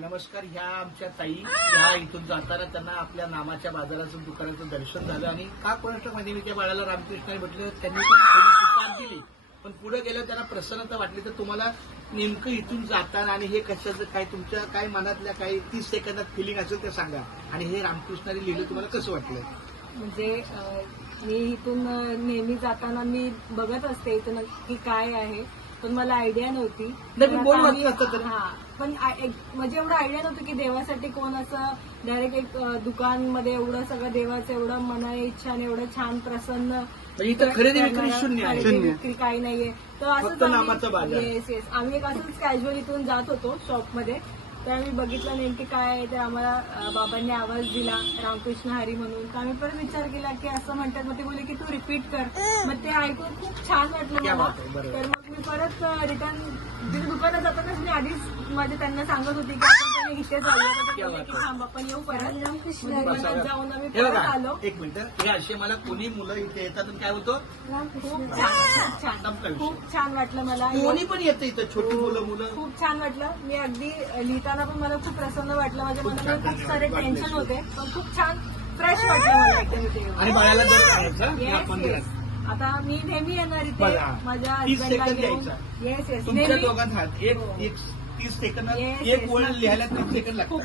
नमस्कार. ह्या आमच्या ताई ह्या इथून जाताना त्यांना आपल्या नामाच्या बाजाराचं दुकानाचं दर्शन झालं आणि का कोणाच्या मध्ये मी त्या बाळाला रामकृष्णाने म्हटलं, त्यांनी पण थोडीशी साथ दिली. पण पुढे गेल्यावर त्यांना प्रसन्नता वाटली. तर तुम्हाला नेमकं इथून जाताना आणि हे कशाचं काय तुमच्या काय मनातल्या काही 30 सेकंदात फिलिंग असेल ते सांगा. आणि हे रामकृष्णाने लिहिलं तुम्हाला कसं वाटलं? म्हणजे मी इथून नेहमी जाताना मी बघत असते इथं नक्की काय आहे, पण मला आयडिया नव्हती. नाही, बोल वाटलं असतं तर. हा, पण म्हणजे एवढं आयडिया नव्हतं की देवासाठी कोण असं डायरेक्ट एक दुकानमध्ये एवढं सगळं देवाचं एवढं मनाने इच्छा आणि एवढं छान प्रसन्न म्हणजे इथं खरेदी विक्री शून्य आहे. खरेदी विक्री काही नाहीये. तर फक्त नामाचा बाजार. येस आम्ही एक असंच कॅज्युअल इथून जात होतो शॉपमध्ये, तर आम्ही बघितलं नेमके काय आहे. तर आम्हाला बाबांनी आवाज दिला रामकृष्ण हरी म्हणून. तर आम्ही परत विचार केला की असं म्हणतात. मग ते बोलले की तू रिपीट कर. मग ते ऐकून खूप छान वाटलं क्या मला. बात आहे, बरोबर. तर मग मी परत रिटर्न तिथे दुकानात जातानाच मी आधीच माझे त्यांना सांगत होती की आपण पहिले इथे जाऊया. तर ते बोलले की थांब आपण येऊ परत. दुकानात जाऊन आम्ही हे परत बघा, आलो. एक मिनिट. हे असे मला कोणी मुलं इथे येतात आणि काय होतं, खूप छान संपला विषय. खूप छान वाटलं मला. कोणी पण येतं इथं, छोटी मुलं खूप छान वाटलं. मी अगदी लिहिताना पण मला खूप प्रसन्न वाटलं. माझ्या मनामध्ये खूप सारे टेन्शन होते, पण खूप छान फ्रेश वाटलं मला एकदम इथे येऊन. आणि बाळाला दर करायचं या येस मंदिरात. आता मी नेहमी येणार इथे बघा, माझ्या 30 हजबंडला सेकंद घेऊन. द्यायचा. येस तुमच्या नेहमी. दोघांत हात एक 30 सेकंद Yes, एक yes, ओळ नक्की. लिहायला 30 सेकंद लागतात. खूप